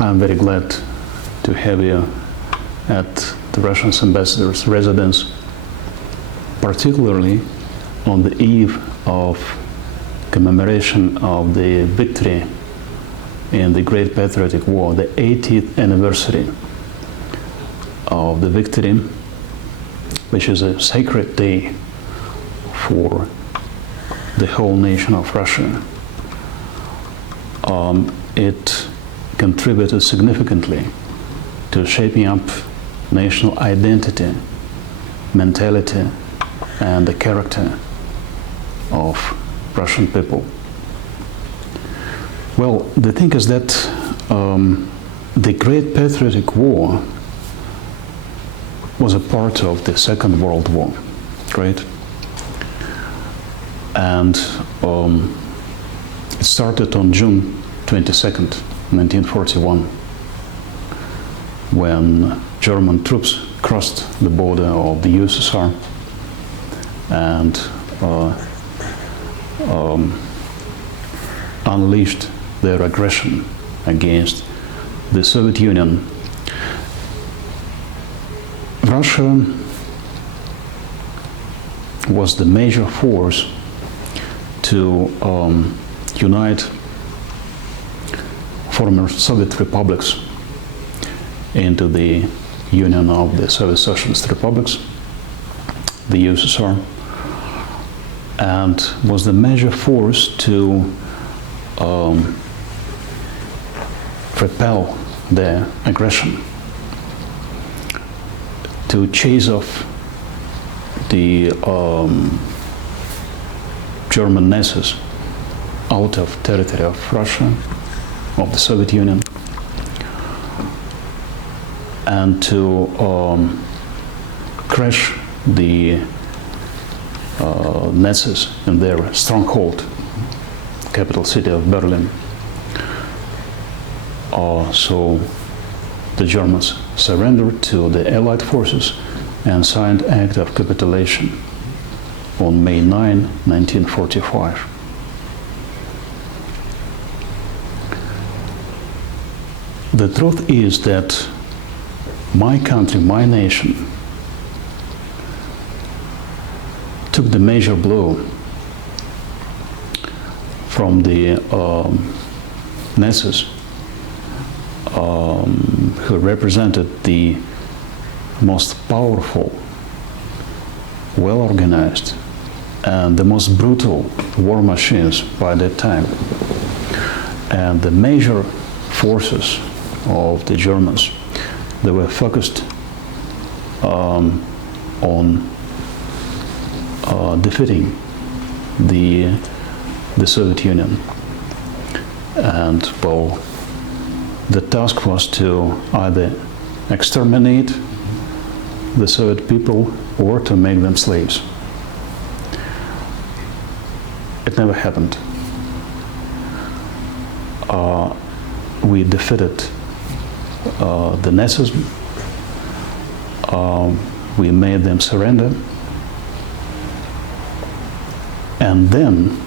I'm very glad to have you at the Russian ambassador's residence, particularly on the eve of commemoration of the victory in the Great Patriotic War, the 80th anniversary of the victory, which is a sacred day for the whole nation of Russia. It contributed significantly to shaping up national identity, mentality, and the character of Russian people. Well, the thing is that the Great Patriotic War was a part of the Second World War, right? And it started on June 22nd, 1941, when German troops crossed the border of the USSR and unleashed their aggression against the Soviet Union. Russia was the major force to unite former Soviet republics into the Union of the Soviet Socialist Republics, the USSR, and was the major force to repel their aggression, to chase off the German Nazis out of territory of Russia, of the Soviet Union, and to crush the Nazis in their stronghold, capital city of Berlin. So the Germans surrendered to the Allied forces and signed Act of Capitulation on May 9, 1945. The truth is that my country, my nation, took the major blow from the Nazis, who represented the most powerful, well-organized, and the most brutal war machines by that time. And the major forces of the Germans, they were focused on defeating the Soviet Union. And well, the task was to either exterminate the Soviet people or to make them slaves. It never happened. We defeated the Nazis. We made them surrender. And then,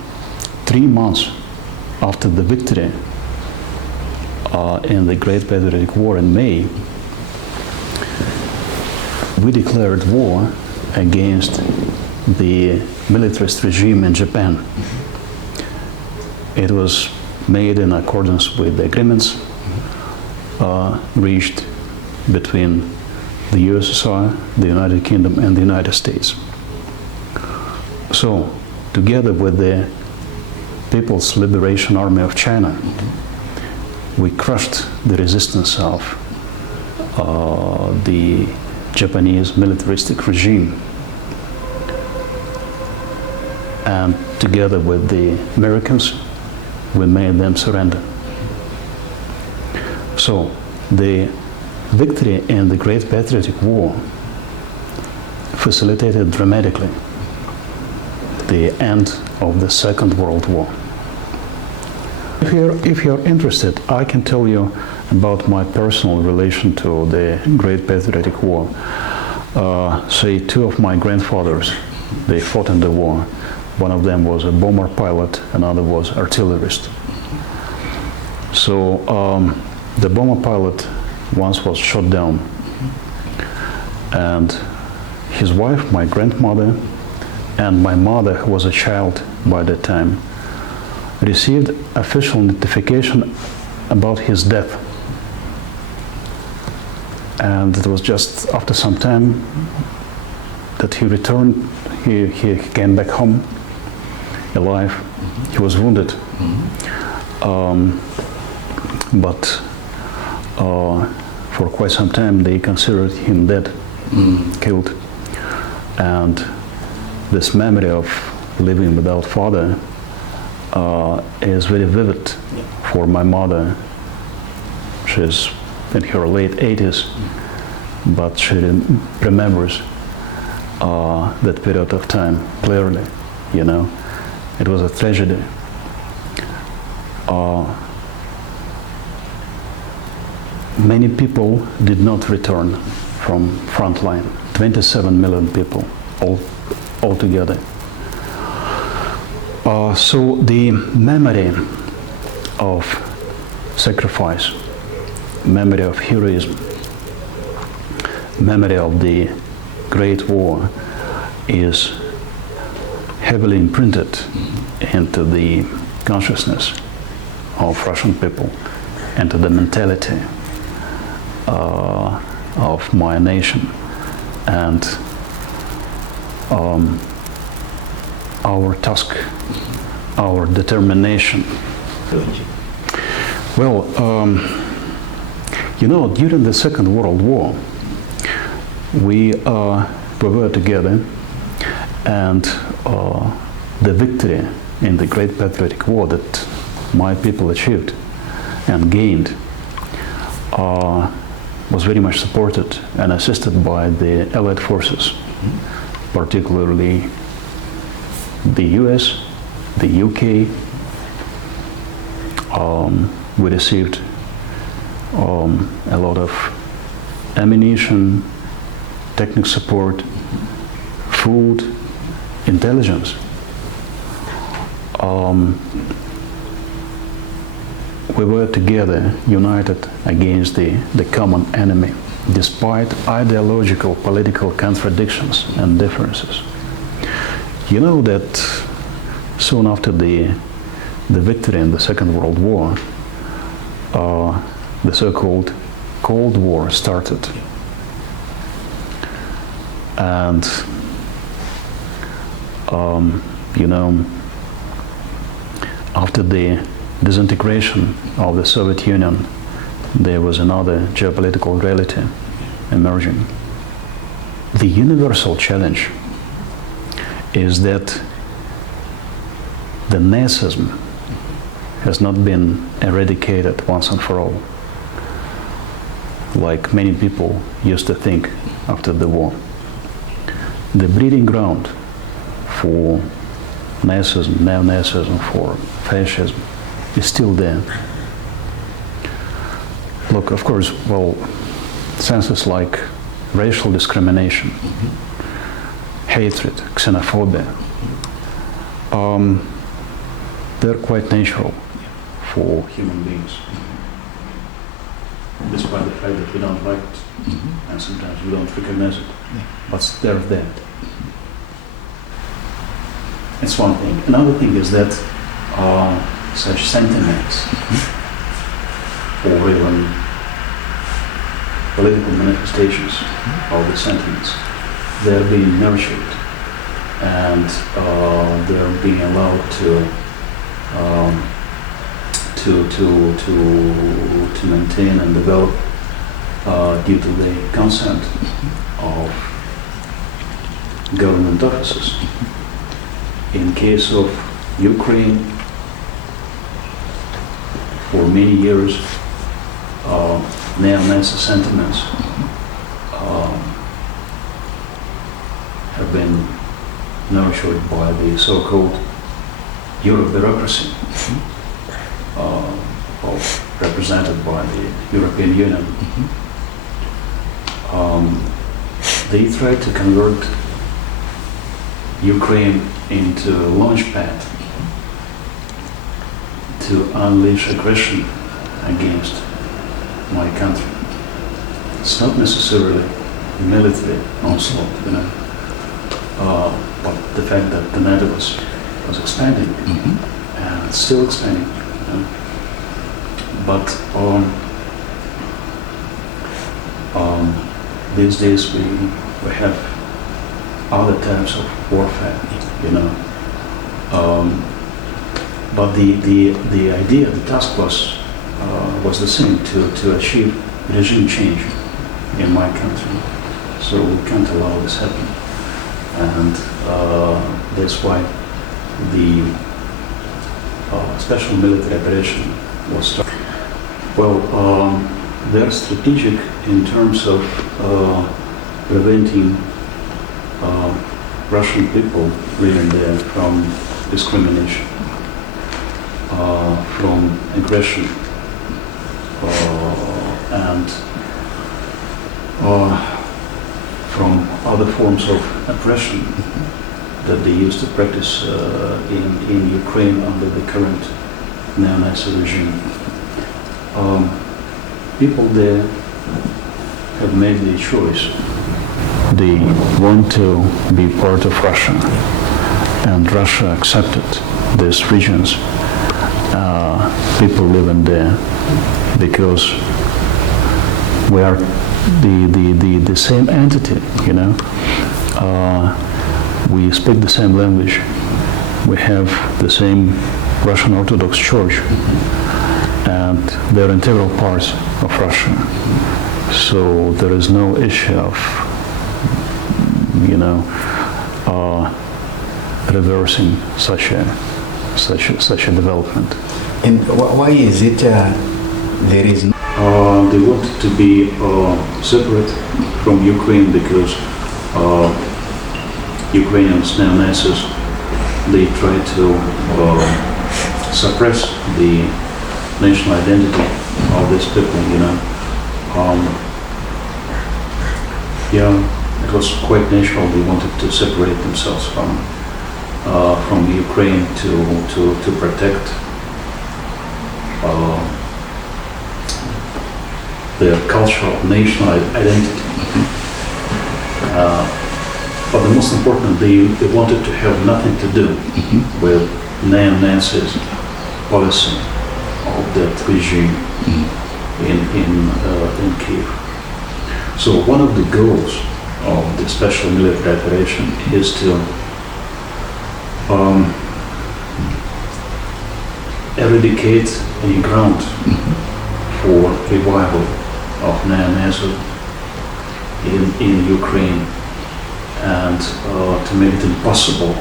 3 months after the victory in the Great Patriotic War in May, we declared war against the militarist regime in Japan. It was made in accordance with the agreements reached between the USSR, the United Kingdom, and the United States. So, together with the People's Liberation Army of China, we crushed the resistance of the Japanese militaristic regime. And together with the Americans, we made them surrender. So the victory in the Great Patriotic War facilitated dramatically the end of the Second World War. If you're interested, I can tell you about my personal relation to the Great Patriotic War. Say, two of my grandfathers, they fought in the war. One of them was a bomber pilot, another was artillerist. So the bomber pilot once was shot down, and his wife, my grandmother, and my mother, who was a child by that time, received official notification about his death. And it was just after some time that he returned, he came back home alive. He was wounded. But for quite some time they considered him dead, killed. And this memory of living without father is very vivid for my mother. She's in her late 80s, but she remembers that period of time clearly, you know. It was a tragedy. Many people did not return from frontline. 27 million people altogether. So the memory of sacrifice, memory of heroism, memory of the Great War is heavily imprinted into the consciousness of Russian people, into the mentality of my nation, and our task, our determination. Well, you know, during the Second World War, we were together, and the victory in the Great Patriotic War that my people achieved and gained was very much supported and assisted by the Allied forces, particularly the US, the UK. We received a lot of ammunition, technical support, food, intelligence. We were together, united against the common enemy, despite ideological, political contradictions and differences. You know that soon after the victory in the Second World War, the so-called Cold War started. And, you know, after the disintegration of the Soviet Union, there was another geopolitical reality emerging. The universal challenge is that the Nazism has not been eradicated once and for all, like many people used to think after the war. The breeding ground for Nazism, neo-Nazism, for fascism is still there. Look, of course, well, senses like racial discrimination, hatred, xenophobia, they're quite natural for human beings, despite the fact that we don't like it, and sometimes we don't recognize it, but they're there. It's one thing. Another thing is that such sentiments, or even political manifestations of the sentiments, they're being nurtured, and they're being allowed to maintain and develop due to the consent of government officers. In case of Ukraine, for many years, neo-Nazi sentiments have been nurtured by the so-called Euro bureaucracy, represented by the European Union. They tried to convert Ukraine into a launchpad to unleash aggression against my country. It's not necessarily military onslaught, but the fact that the NATO was expanding, and it's still expanding. But these days we have other types of warfare, but the idea, the task was the same, to achieve regime change in my country. So we can't allow this happen, and that's why the special military operation was started. Well, they're strategic in terms of preventing Russian people living there from discrimination, from aggression, and from other forms of oppression that they used to practice in Ukraine under the current neo-Nazi regime. People there have made the choice. They want to be part of Russia, and Russia accepted these regions. People living there because we are the same entity, we speak the same language. We have the same Russian Orthodox Church, and they're integral parts of Russia. So there is no issue of, reversing such a development. And why is it there is no? They want to be separate from Ukraine because Ukrainians, neo-Nazis, they try to suppress the national identity of these people, it was quite natural. They wanted to separate themselves from Ukraine to protect their cultural, national identity. But the most important, they wanted to have nothing to do with neo-Nazis policy of that regime in Kiev. So one of the goals of the special military operation is to eradicate any ground for revival of neo-Nazism in Ukraine, and to make it impossible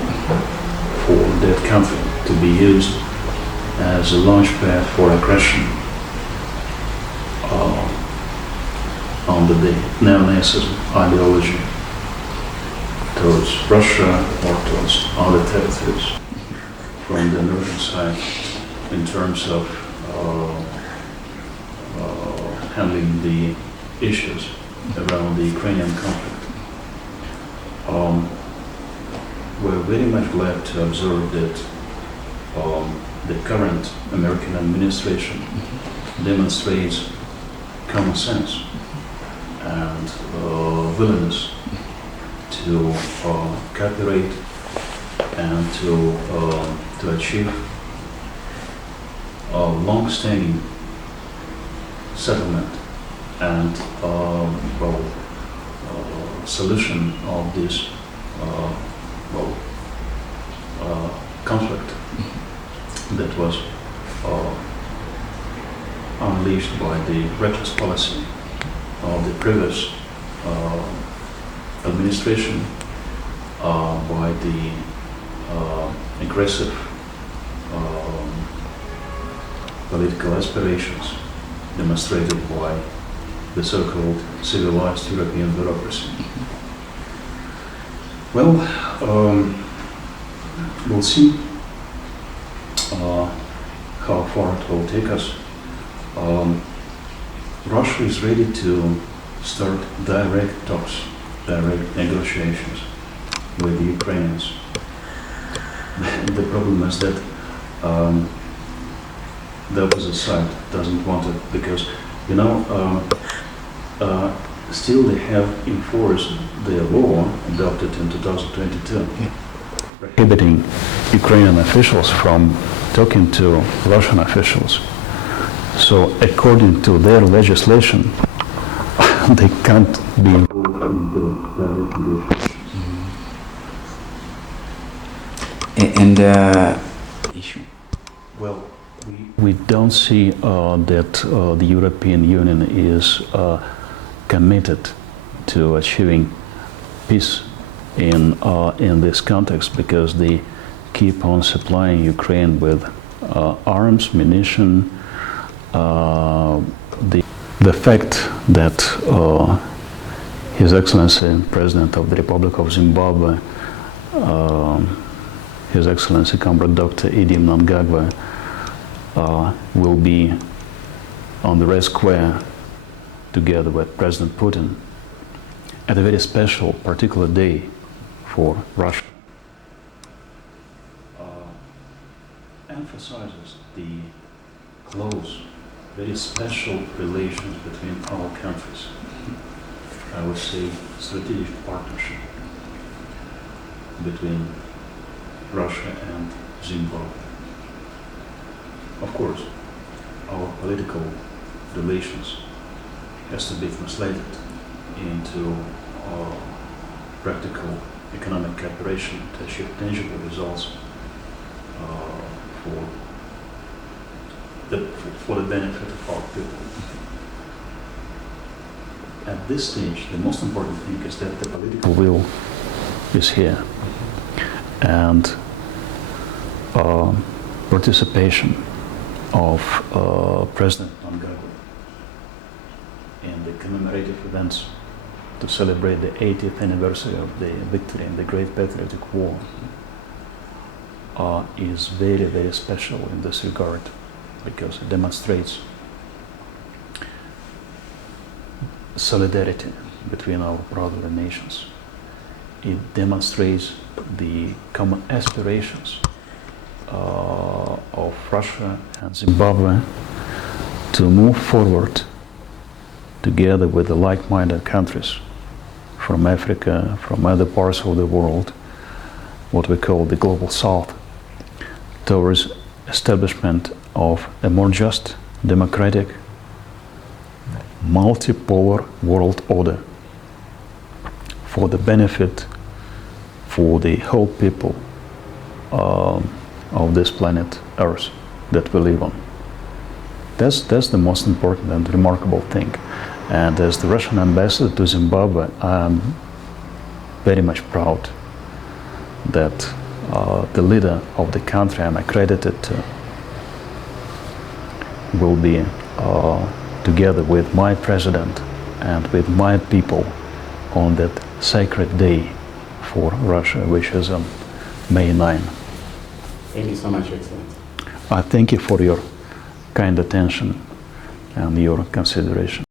for that country to be used as a launchpad for aggression under the neo-Nazism ideology towards Russia or towards other territories from the northern side in terms of handling the issues around the Ukrainian conflict. We're very much glad to observe that the current American administration demonstrates common sense and willingness to cooperate and to achieve a long-standing settlement and solution of this conflict that was unleashed by the reckless policy of the previous administration, by the aggressive political aspirations demonstrated by the so-called civilized European bureaucracy. Well, we'll see how far it will take us. Russia is ready to start direct talks, direct negotiations with the Ukrainians. The problem is that the opposite side doesn't want it because You know, still they have enforced the law adopted in 2022, prohibiting Ukrainian officials from talking to Russian officials. So according to their legislation, they can't be involved in the private negotiations. And issue. Well, we don't see that the European Union is committed to achieving peace in this context, because they keep on supplying Ukraine with arms, munition. The fact that His Excellency President of the Republic of Zimbabwe, His Excellency Comrade Dr. Idi Mnangagwa, will be on the Red Square together with President Putin at a very special, particular day for Russia, emphasizes the close, very special relations between our countries. I would say strategic partnership between Russia and Zimbabwe. Of course, our political relations has to be translated into practical economic cooperation to achieve tangible results for the benefit of our people. At this stage, the most important thing is that the political will is here, and participation of President Mnangagwa in the commemorative events to celebrate the 80th anniversary of the victory in the Great Patriotic War is very, very special in this regard, because it demonstrates solidarity between our brotherly nations. It demonstrates the common aspirations of Russia and Zimbabwe to move forward together with the like-minded countries from Africa, from other parts of the world, what we call the Global South, towards establishment of a more just, democratic, multipolar world order for the benefit for the whole people of this planet Earth that we live on. That's the most important and remarkable thing. And as the Russian ambassador to Zimbabwe, I'm very much proud that the leader of the country I'm accredited to will be together with my president and with my people on that sacred day for Russia, which is on May 9. Thank you so much, Excellency. I thank you for your kind attention and your consideration.